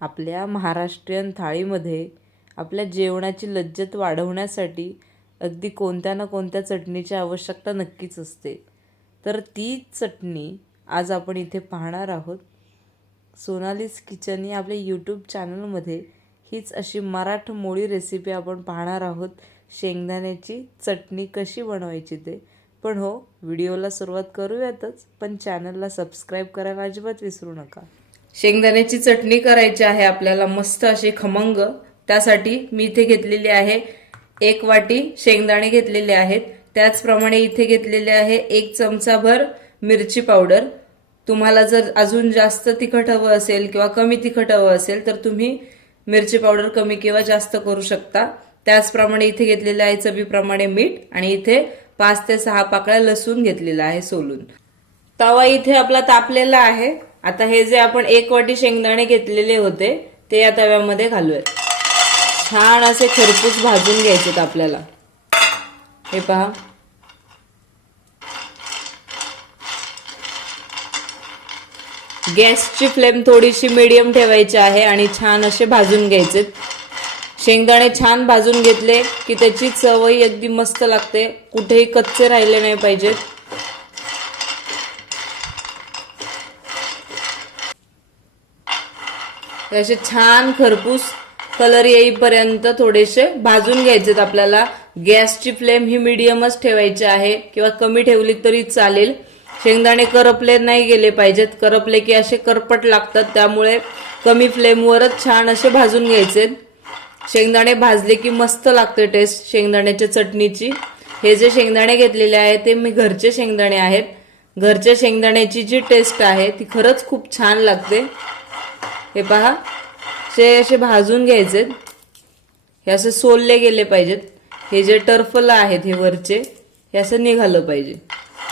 आपल्या महाराष्ट्रीयन थाळीमध्ये आपल्या जेवणाची लज्जत वाढवण्यासाठी अगदी कोणत्या ना कोणत्या चटणीची आवश्यकता नक्कीच असते. तर ती चटणी आज आपण इथे पाहणार आहोत. सोनालीज किचन या आपल्या यूट्यूब चॅनलमध्ये हीच अशी मराठमोळी रेसिपी आपण पाहणार आहोत. शेंगदाण्याची चटणी कशी बनवायची ते. पण हो व्हिडिओला सुरुवात करूयातच पण चॅनलला सबस्क्राईब करायला अजिबात विसरू नका. शेंगदाण्याची चटणी करायची आहे आपल्याला मस्त अशी खमंग. त्यासाठी मी इथे घेतलेली आहे एक वाटी शेंगदाणे घेतलेले आहेत. त्याचप्रमाणे इथे घेतलेले आहे एक चमचाभर मिरची पावडर. तुम्हाला जर अजून जास्त तिखट हवं असेल किंवा कमी तिखट हवं असेल तर तुम्ही मिरची पावडर कमी किंवा जास्त करू शकता. त्याचप्रमाणे इथे घेतलेलं आहे चवीप्रमाणे मीठ आणि इथे पाच ते सहा पाकळ्या लसूण घेतलेला आहे सोलून. तवा इथे आपला तापलेला आहे. आता हे जे आपण एक वाटी शेंगदाणे घेतलेले होते ते या तव्यामध्ये घालूयात. छान असे खरपूस भाजून घ्यायचेत आपल्याला. हे पहा. गॅसची फ्लेम थोडीशी मिडियम ठेवायची आहे आणि छान असे भाजून घ्यायचे शेंगदाणे छान भाजून घेतले की त्याची चवही अगदी मस्त लागते. कुठेही कच्चे राहिले नाही पाहिजेत. असे छान खरपूस कलर येईपर्यंत थोडेसे भाजून घ्यायचेत आपल्याला. गॅसची फ्लेम ही मिडियमच ठेवायची आहे किंवा कमी ठेवली तरी चालेल. शेंगदाणे करपले नाही गेले पाहिजेत. करपले की असे करपट लागतात त्यामुळे कमी फ्लेमवरच छान असे भाजून घ्यायचे. शेंगदाणे भाजले की मस्त लागते टेस्ट शेंगदाण्याच्या चटणीची. हे जे शेंगदाणे घेतलेले आहेत ते मी घरचे शेंगदाणे आहेत. घरच्या शेंगदाण्याची जी टेस्ट आहे ती खरंच खूप छान लागते. हे पहा. ते असे भाजून घ्यायचे. हे असे सोलले गेले पाहिजेत. हे जे टर्फल आहेत हे वरचे हे असं निघालं पाहिजे.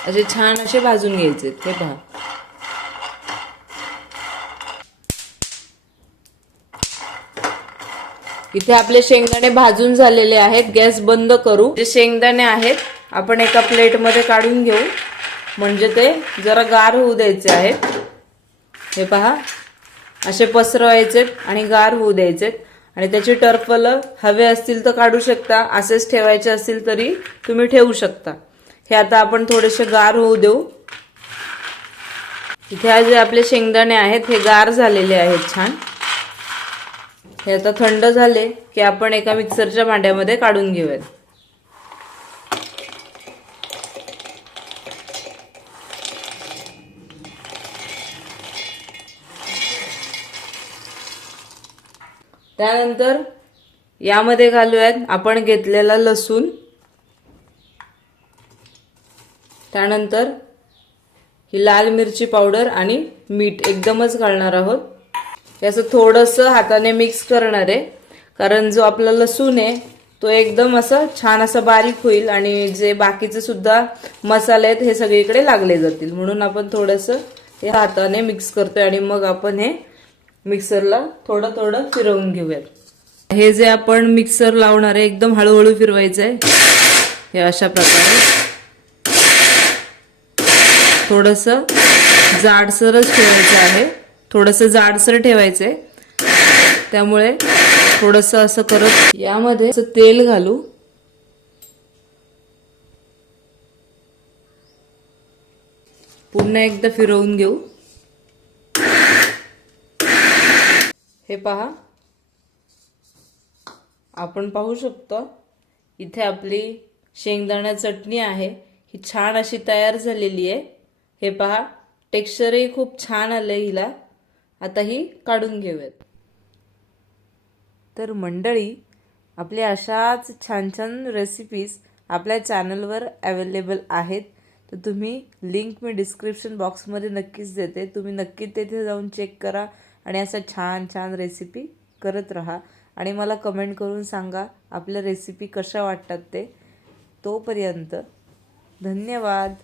असे छान असे भाजून घ्यायचे हे पहा. इथे आपले शेंगदाणे भाजून झालेले आहेत. गॅस बंद करू. जे शेंगदाणे आहेत आपण एका प्लेटमध्ये काढून घेऊ. म्हणजे ते जरा गार होऊ द्यायचे आहेत. हे पहा. असे पसरवायचेत आणि गार होऊ द्यायचेत आणि त्याची टर्फल हवे असतील तर काढू शकता असेच ठेवायचे असतील तरी तुम्ही ठेवू शकता. हे आता आपण थोडेसे गार होऊ देऊ. इथे जे आपले शेंगदाणे आहेत हे गार झालेले आहेत छान. हे आता थंड झाले की आपण एका मिक्सरच्या भांड्यामध्ये काढून घेऊयात. त्यानंतर यामध्ये घालूयात आपण घेतलेला लसूण. त्यानंतर ही लाल मिरची पावडर आणि मीठ एकदमच घालणार आहोत. याचं थोडंसं हाताने मिक्स करणार आहे कारण जो आपला लसूण आहे तो एकदम असं छान असं बारीक होईल आणि जे बाकीचे सुद्धा मसाले आहेत हे सगळीकडे लागले जातील. म्हणून आपण थोडंसं हे हाताने मिक्स करतोय आणि मग आपण हे मिक्सरला थोडं थोडं फिरवून घेऊयात. हे जे आपण मिक्सर लावणार आहे एकदम हळूहळू फिरवायचं आहे हे अशा प्रकारे. थोडंसं जाडसरच ठेवायचं आहे. थोडंसं जाडसर ठेवायचं आहे त्यामुळे थोडंसं असं करत यामध्ये तेल घालू. पुन्हा एकदा फिरवून घेऊ. हे पहा. आपण पाहू शकतो इथे आपली शेंगदाणा चटणी आहे. ही छान अशी तयार झालेली आहे. हे पहा टेक्स्चरही खूप छान आलं हिला. आता ही काढून घेऊयात. तर मंडळी आपल्या अशाच छान छान रेसिपीज आपल्या चॅनलवर अवेलेबल आहेत. तर तुम्ही लिंक मी डिस्क्रिप्शन बॉक्समध्ये नक्कीच देते. तुम्ही नक्की तेथे जाऊन चेक करा. आणि असं छान छान रेसिपी करत राहा. आणि मला कमेंट करून सांगा आपल्या रेसिपी कशा वाटतात ते. तोपर्यंत धन्यवाद.